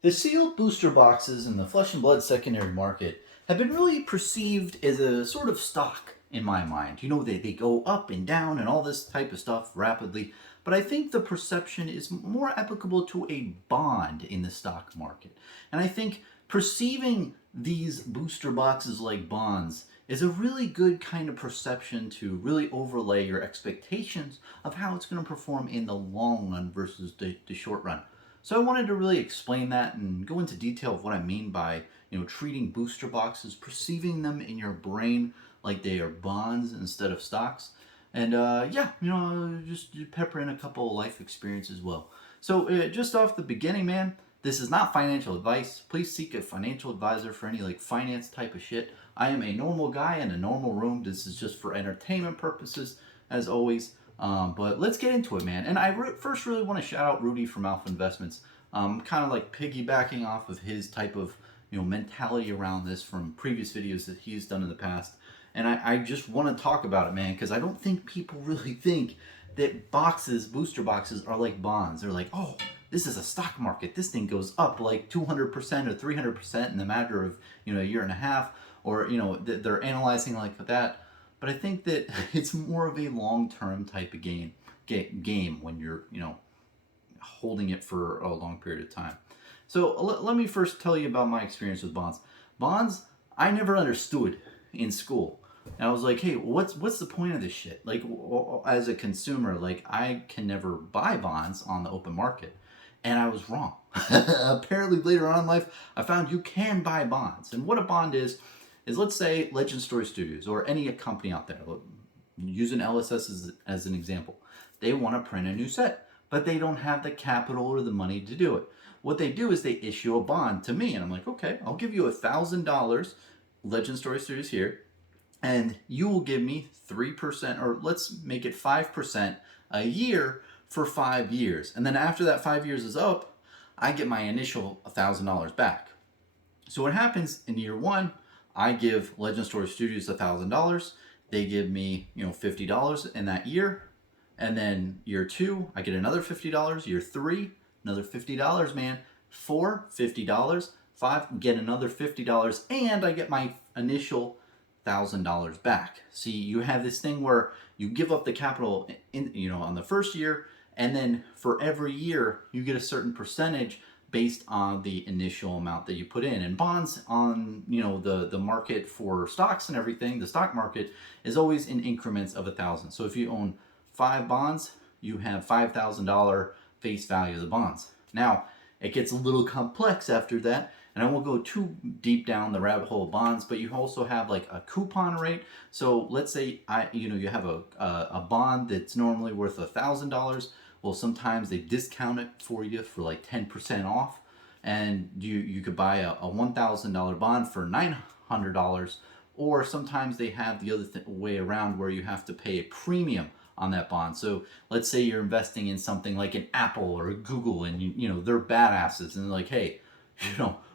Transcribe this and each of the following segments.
The sealed booster boxes in the flesh and blood secondary market have been really perceived as a sort of stock in my mind. You know, they go up and down and all this type of stuff rapidly, but I think the perception is more applicable to a bond in the stock market. And I think perceiving these booster boxes like bonds is a really good kind of perception to really overlay your expectations of how it's going to perform in the long run versus the short run. So I wanted to really explain that and go into detail of what I mean by, treating booster boxes, perceiving them in your brain like they are bonds instead of stocks. And yeah, just pepper in a couple of life experiences as well. So just off the beginning, man, this is not financial advice. Please seek a financial advisor for any like finance type of shit. I am a normal guy in a normal room. This is just for entertainment purposes, as always. But let's get into it, man. And I first really want to shout out Rudy from Alpha Investments. Kind of like piggybacking off of his type of mentality around this from previous videos that he's done in the past. And I just want to talk about it, man, because I don't think people really think that booster boxes, are like bonds. They're like, oh, this is a stock market. This thing goes up like 200% or 300% in the matter of a year and a half, or they're analyzing like that. But I think that it's more of a long-term type of game when you're holding it for a long period of time. So let me first tell you about my experience with bonds. Bonds, I never understood in school. And I was like, hey, what's the point of this shit? Like, as a consumer, like, I can never buy bonds on the open market. And I was wrong. Apparently, later on in life, I found you can buy bonds. And what a bond is let's say Legend Story Studios or any company out there, using LSS as an example. They want to print a new set, but they don't have the capital or the money to do it. What they do is they issue a bond to me, and I'm like, okay, I'll give you $1,000, Legend Story Studios here, and you will give me 3%, or let's make it 5% a year for 5 years. And then after that 5 years is up, I get my initial $1,000 back. So what happens in year one, I give Legend Story Studios $1,000. They give me, $50 in that year. And then year two, I get another $50. Year three, another $50, man. Four, $50. Five, get another $50. And I get my initial $1,000 back. See, you have this thing where you give up the capital on the first year, and then for every year you get a certain percentage based on the initial amount that you put in. And bonds on the market for stocks and everything, the stock market is always in increments of 1,000. So if you own 5 bonds, you have $5,000 face value of the bonds. Now it gets a little complex after that, and I won't go too deep down the rabbit hole of bonds, but you also have like a coupon rate. So let's say you have a bond that's normally worth $1,000. Well, sometimes they discount it for you for like 10% off, and you could buy a $1,000 bond for $900, or sometimes they have the other way around where you have to pay a premium on that bond. So let's say you're investing in something like an Apple or a Google, and they're badasses, and they're like, hey,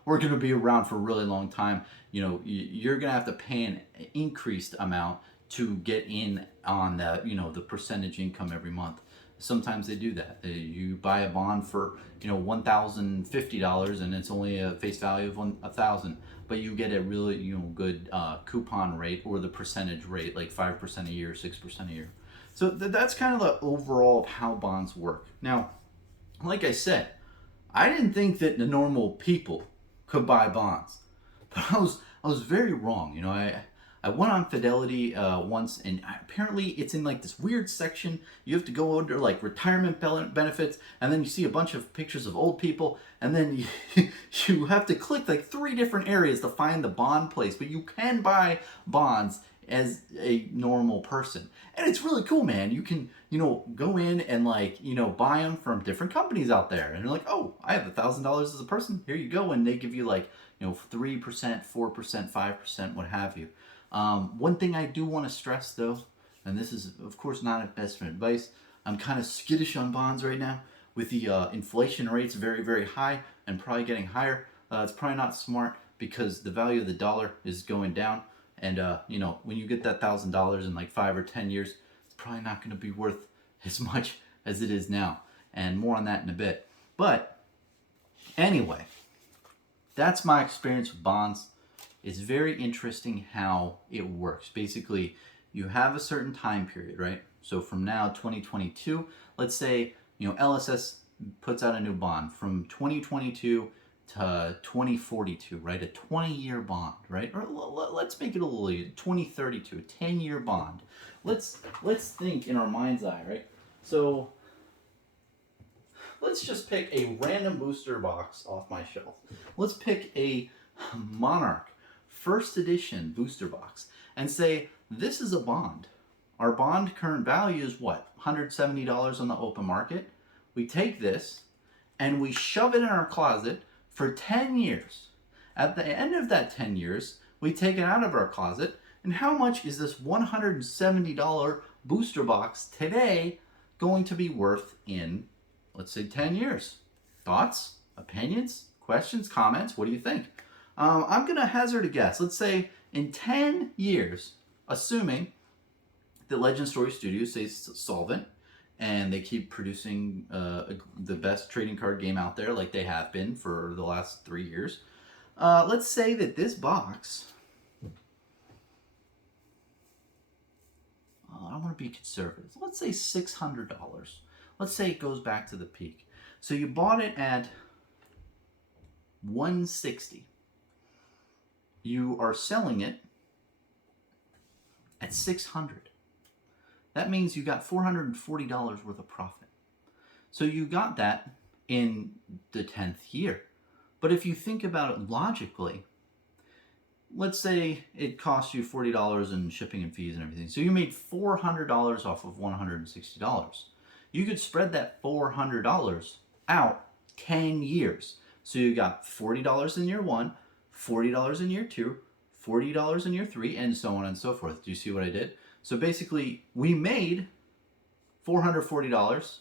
we're going to be around for a really long time. You're going to have to pay an increased amount to get in on that, the percentage income every month. Sometimes they do that. You buy a bond for $1,050, and it's only a face value of $1,000, but you get a really good coupon rate, or the percentage rate, like 5% a year, 6% a year. So that's kind of the overall of how bonds work. Now, like I said, I didn't think that the normal people could buy bonds, but I was very wrong. I went on Fidelity once, and apparently it's in like this weird section. You have to go under like retirement benefits, and then you see a bunch of pictures of old people, and then you have to click like 3 different areas to find the bond place. But you can buy bonds as a normal person, and it's really cool, man. You can go in and buy them from different companies out there, and you're like, oh, I have $1,000 as a person, here you go, and they give you 3%, 4%, 5%, what have you. One thing I do want to stress though, and this is of course not investment advice, I'm kind of skittish on bonds right now with the inflation rates very, very high and probably getting higher. It's probably not smart because the value of the dollar is going down, and when you get that $1,000 in like 5 or 10 years, it's probably not going to be worth as much as it is now. And more on that in a bit. But anyway, that's my experience with bonds. It's very interesting how it works. Basically, you have a certain time period, right? So from now, 2022, let's say, LSS puts out a new bond from 2022 to 2042, right? A 20-year bond, right? Or let's make it a little easier, 2032, a 10-year bond. Let's think in our mind's eye, right? So let's just pick a random booster box off my shelf. Let's pick a Monarch first edition booster box and say this is a bond. Our bond current value is what? $170 on the open market. We take this and we shove it in our closet for 10 years. At the end of that 10 years, we take it out of our closet. And how much is this $170 booster box today going to be worth in, let's say, 10 years? Thoughts, opinions, questions, comments? What do you think? I'm going to hazard a guess. Let's say in 10 years, assuming that Legend Story Studios stays solvent and they keep producing the best trading card game out there like they have been for the last 3 years. Let's say that this box, I want to be conservative. Let's say $600. Let's say it goes back to the peak. So you bought it at $160. You are selling it at $600. That means you got $440 worth of profit. So you got that in the 10th year. But if you think about it logically, let's say it cost you $40 in shipping and fees and everything. So you made $400 off of $160. You could spread that $400 out 10 years. So you got $40 in year one, $40 in year two, $40 in year three, and so on and so forth. Do you see what I did? So basically, we made $440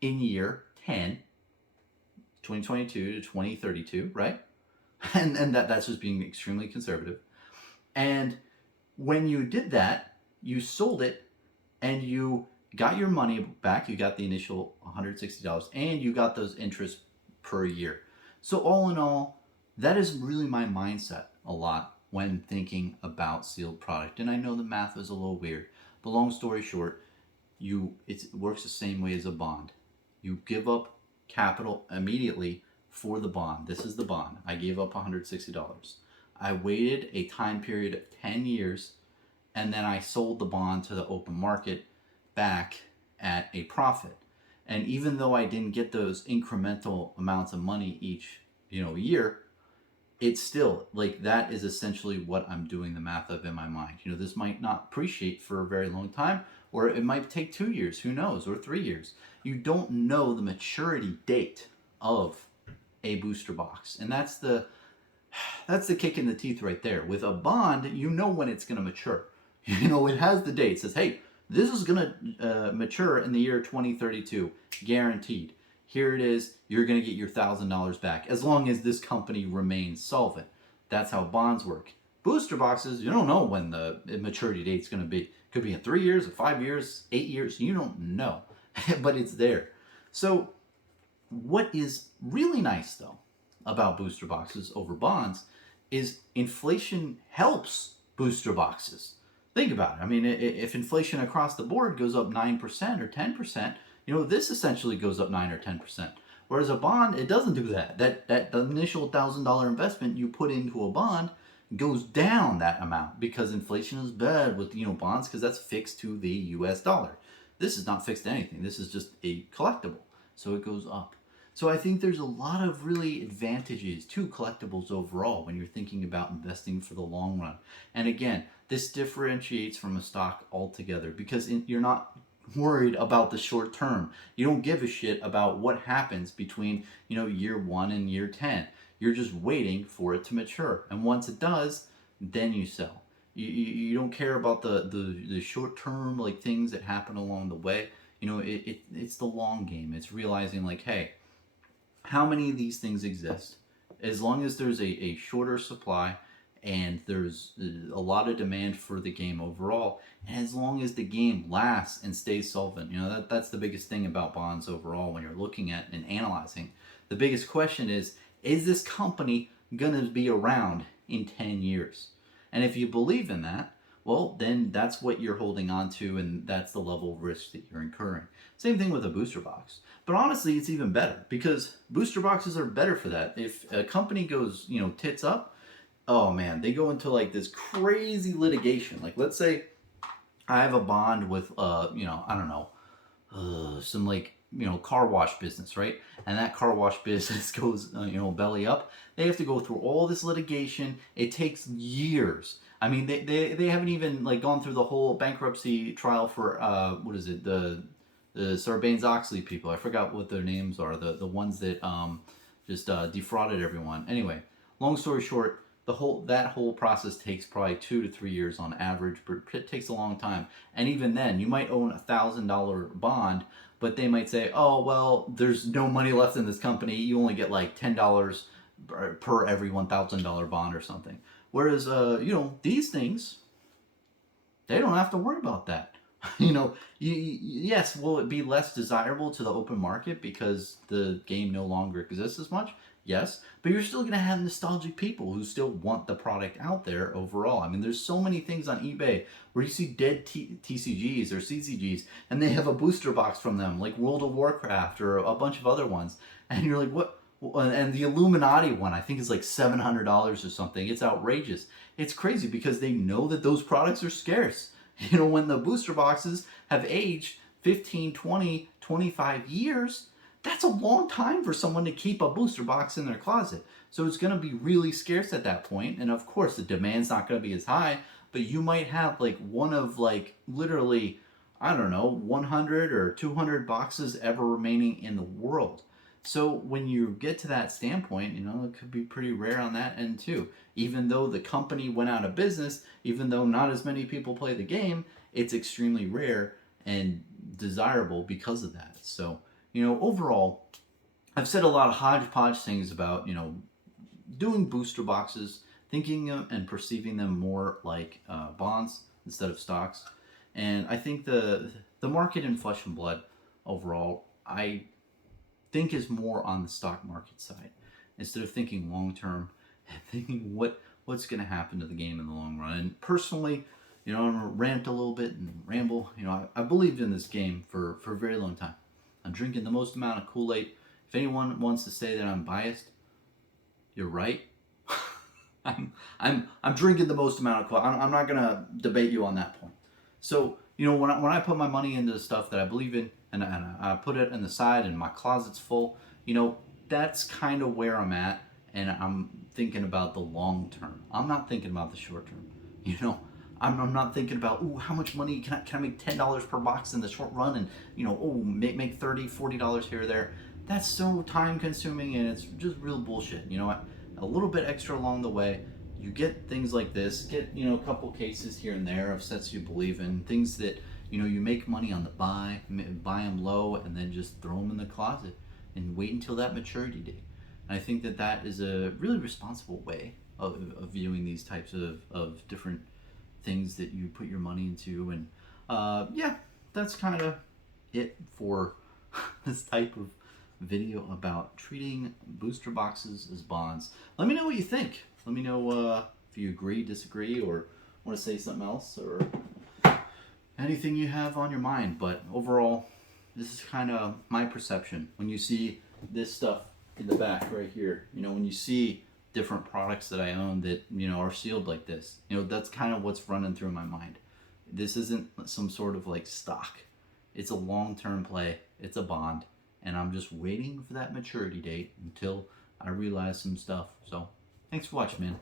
in year 10, 2022 to 2032, right? And that's just being extremely conservative. And when you did that, you sold it and you got your money back. You got the initial $160 and you got those interests per year. So all in all, that is really my mindset a lot when thinking about sealed product. And I know the math is a little weird, but long story short, it works the same way as a bond. You give up capital immediately for the bond. This is the bond. I gave up $160. I waited a time period of 10 years, and then I sold the bond to the open market back at a profit. And even though I didn't get those incremental amounts of money each, year, it's still like that is essentially what I'm doing the math of in my mind. This might not appreciate for a very long time, or it might take 2 years, who knows, or 3 years. You don't know the maturity date of a booster box, and that's the kick in the teeth right there. With a bond, you know when it's going to mature. It has the date. It says, hey, this is going to mature in the year 2032, guaranteed. Here it is. You're going to get your $1,000 back as long as this company remains solvent. That's how bonds work. Booster boxes, you don't know when the maturity date's going to be. It could be in 3 years, 5 years, 8 years. You don't know, but it's there. So what is really nice, though, about booster boxes over bonds is inflation helps booster boxes. Think about it. I mean, if inflation across the board goes up 9% or 10%, this essentially goes up 9 or 10%. Whereas a bond, it doesn't do that. That initial $1,000 investment you put into a bond goes down that amount because inflation is bad with bonds because that's fixed to the U.S. dollar. This is not fixed to anything. This is just a collectible, so it goes up. So I think there's a lot of really advantages to collectibles overall when you're thinking about investing for the long run. And again, this differentiates from a stock altogether because you're not worried about the short term. You don't give a shit about what happens between year 1 and year 10. You're just waiting for it to mature, and once it does, then you sell. You don't care about the short term like things that happen along the way. It's the long game. It's realizing like, hey, how many of these things exist? As long as there's a shorter supply and there's a lot of demand for the game overall, and as long as the game lasts and stays solvent, that's the biggest thing about bonds overall when you're looking at and analyzing. The biggest question is this company going to be around in 10 years. And if you believe in that, well, then that's what you're holding on to, and that's the level of risk that you're incurring. Same thing with a booster box. But honestly, it's even better because booster boxes are better for that. If a company goes, tits up, oh man, they go into like this crazy litigation. Like, let's say I have a bond with, I don't know, some like car wash business, right? And that car wash business goes belly up. They have to go through all this litigation. It takes years. I mean, they haven't even like gone through the whole bankruptcy trial for what is it, the Sarbanes-Oxley people. I forgot what their names are, the ones that just defrauded everyone. Anyway, long story short, that whole process takes probably 2 to 3 years on average, but it takes a long time. And even then, you might own $1,000 bond, but they might say, oh well, there's no money left in this company. You only get like $10 per every $1,000 bond or something. Whereas these things, they don't have to worry about that. Yes, will it be less desirable to the open market because the game no longer exists as much? Yes, but you're still going to have nostalgic people who still want the product out there overall. I mean, there's so many things on eBay where you see dead TCGs or CCGs, and they have a booster box from them, like World of Warcraft or a bunch of other ones. And you're like, what? And the Illuminati one, I think, is like $700 or something. It's outrageous. It's crazy because they know that those products are scarce. When the booster boxes have aged 15, 20, 25 years, that's a long time for someone to keep a booster box in their closet. So it's going to be really scarce at that point. And of course, the demand's not going to be as high, but you might have like one of like literally, I don't know, 100 or 200 boxes ever remaining in the world. So when you get to that standpoint, it could be pretty rare on that end too. Even though the company went out of business, even though not as many people play the game, it's extremely rare and desirable because of that. So, overall, I've said a lot of hodgepodge things about, doing booster boxes, thinking and perceiving them more like bonds instead of stocks. And I think the market in Flesh and Blood overall, I think is more on the stock market side instead of thinking long term and thinking what's going to happen to the game in the long run. And personally, I'm going to rant a little bit and ramble. I believed in this game for a very long time. I'm drinking the most amount of Kool-Aid. If anyone wants to say that I'm biased, you're right. I'm drinking the most amount of Kool-Aid. I'm not going to debate you on that point. So, when I put my money into stuff that I believe in, and I put it on the side and my closet's full, that's kind of where I'm at, and I'm thinking about the long term. I'm not thinking about the short term. I'm not thinking about, how much money can I make $10 per box in the short run, and make $30, $40 here or there. That's so time consuming, and it's just real bullshit. A little bit extra along the way. You get things like this, get a couple cases here and there of sets you believe in, things that you make money on the buy them low, and then just throw them in the closet and wait until that maturity date. And I think that is a really responsible way of viewing these types of different things that you put your money into. And that's kind of it for this type of video about treating booster boxes as bonds. Let me know what you think. Let me know if you agree, disagree, or want to say something else, or anything you have on your mind. But overall, this is kind of my perception. When you see this stuff in the back right here, when you see different products that I own that, are sealed like this, that's kind of what's running through my mind. This isn't some sort of like stock. It's a long-term play. It's a bond. And I'm just waiting for that maturity date until I realize some stuff. So thanks for watching, man.